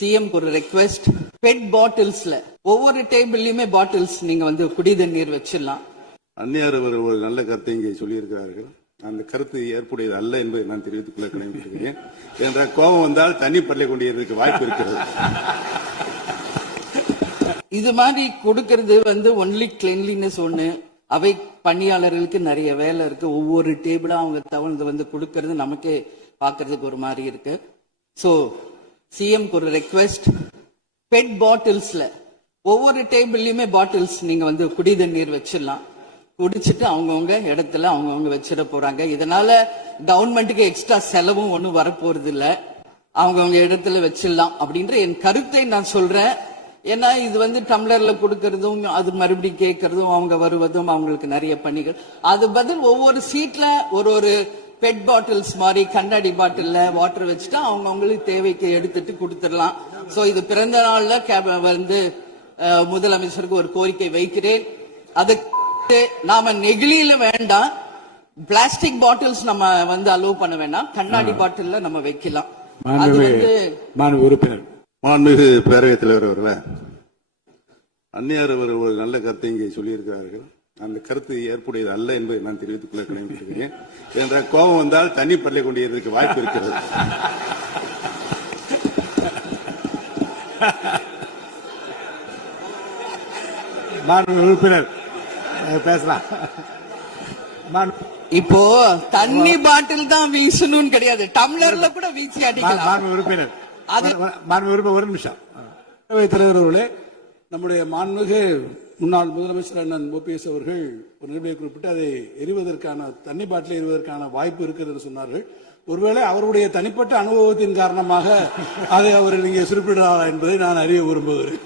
CM ஒரு request, bed பாட்டில்ஸ்ல ஒவ்வொரு டேபிள்லயுமே bottles நீங்க வந்து குடி தண்ணீர் வச்சிடலாம். அந்நியார் அவர் ஒரு நல்ல கருத்தை இங்கே சொல்லியிருக்கிறார்கள். அந்த கருத்து ஏற்புடையது அல்ல என்பதை நான் தெரிவித்துக் கொள்ள கடமைப்பட்டிருக்கிறேன். என்ற கோபம் வந்தால் தண்ணி பள்ளி கொண்டிருக்க வாய்ப்பு இருக்கிறது. இது மாதிரி கொடுக்கறது வந்து ஒன்லி கிளீன்லினஸ் ஒண்ணு. அவை பணியாளர்களுக்கு நிறைய வேலை இருக்கு. ஒவ்வொரு டேபிளா அவங்க தவழ்ந்து வந்து கொடுக்கறது நமக்கே பாக்குறதுக்கு ஒரு மாதிரி இருக்கு. சோ சிஎம் ஒரு ரெக்வெஸ்ட், பெட் பாட்டில்ஸ்ல ஒவ்வொரு டேபிள்லயுமே பாட்டில்ஸ் நீங்க வந்து குடி தண்ணீர் வச்சிடலாம். குடிச்சிட்டு அவங்கவுங்க இடத்துல அவங்கவுங்க வச்சிட போறாங்க. இதனால கவர்மெண்ட்டுக்கு எக்ஸ்ட்ரா செலவும் ஒன்னும் வரப்போறது இல்ல. அவங்கவுங்க இடத்துல வச்சிடலாம் அப்படின்ற என் கருத்தை நான் சொல்றேன். ஏன்னா இது வந்து டம்ளர்ல கொடுக்கறதும் அது மறுபடியும் கேட்கறதும் அவங்க வருவதும் அவங்களுக்கு நிறைய பணிகள். அது பதில் ஒவ்வொரு சீட்ல ஒரு பெட் பாட்டில்ஸ் மாதிரி கண்ணாடி பாட்டில்ல வாட்டர் வச்சுட்டா அவங்க அவங்களுக்கு தேவைக்கு எடுத்துட்டு கொடுத்துடலாம். சோ இது பிறந்த நாள்ல வந்து முதலமைச்சருக்கு ஒரு கோரிக்கை வைக்கிறேன். அதுக்கு நாம நெகிழியில வேண்டாம், பிளாஸ்டிக் பாட்டில்ஸ் நம்ம வந்து அலோவ் பண்ண வேண்டாம், கண்ணாடி பாட்டில்ல நம்ம வைக்கலாம். மாண்புமிகு பேரவைத் தலைவர் அவர்களே, அந்நியார் அவர் ஒரு நல்ல கருத்தை இங்கே சொல்லியிருக்கிறார்கள். அந்த கருத்து ஏற்புடையது அல்ல என்பதை நான் தெரிவித்துக் கொள்ள கடமைப்பட்டிருக்கிறேன். என்ற கோபம் வந்தால் தண்ணி பள்ளி கொண்டிருக்க வாய்ப்பு இருக்கிறது. உறுப்பினர் பேசலாம். இப்போ தண்ணி பாட்டில் தான் வீசணும்னு கிடையாது, டம்ளர்ல கூட வீசி அடிக்கலாம். உறுப்பினர் ஒரு நிமிஷம். தலைவர் அவர்களே, நம்முடைய மாண்புமிகு முன்னாள் முதலமைச்சர் அண்ணன் ஓபிஎஸ் அவர்கள் ஒரு நிலையை குறிப்பிட்டு அதை எரிவதற்கான தண்ணி பாட்டிலை எரிவதற்கான வாய்ப்பு இருக்கிறது என்று சொன்னார்கள். ஒருவேளை அவருடைய தனிப்பட்ட அனுபவத்தின் காரணமாக அதை அவர் நீங்க குறிப்பிடுறாரா என்பதை நான் அறிய விரும்புகிறேன்.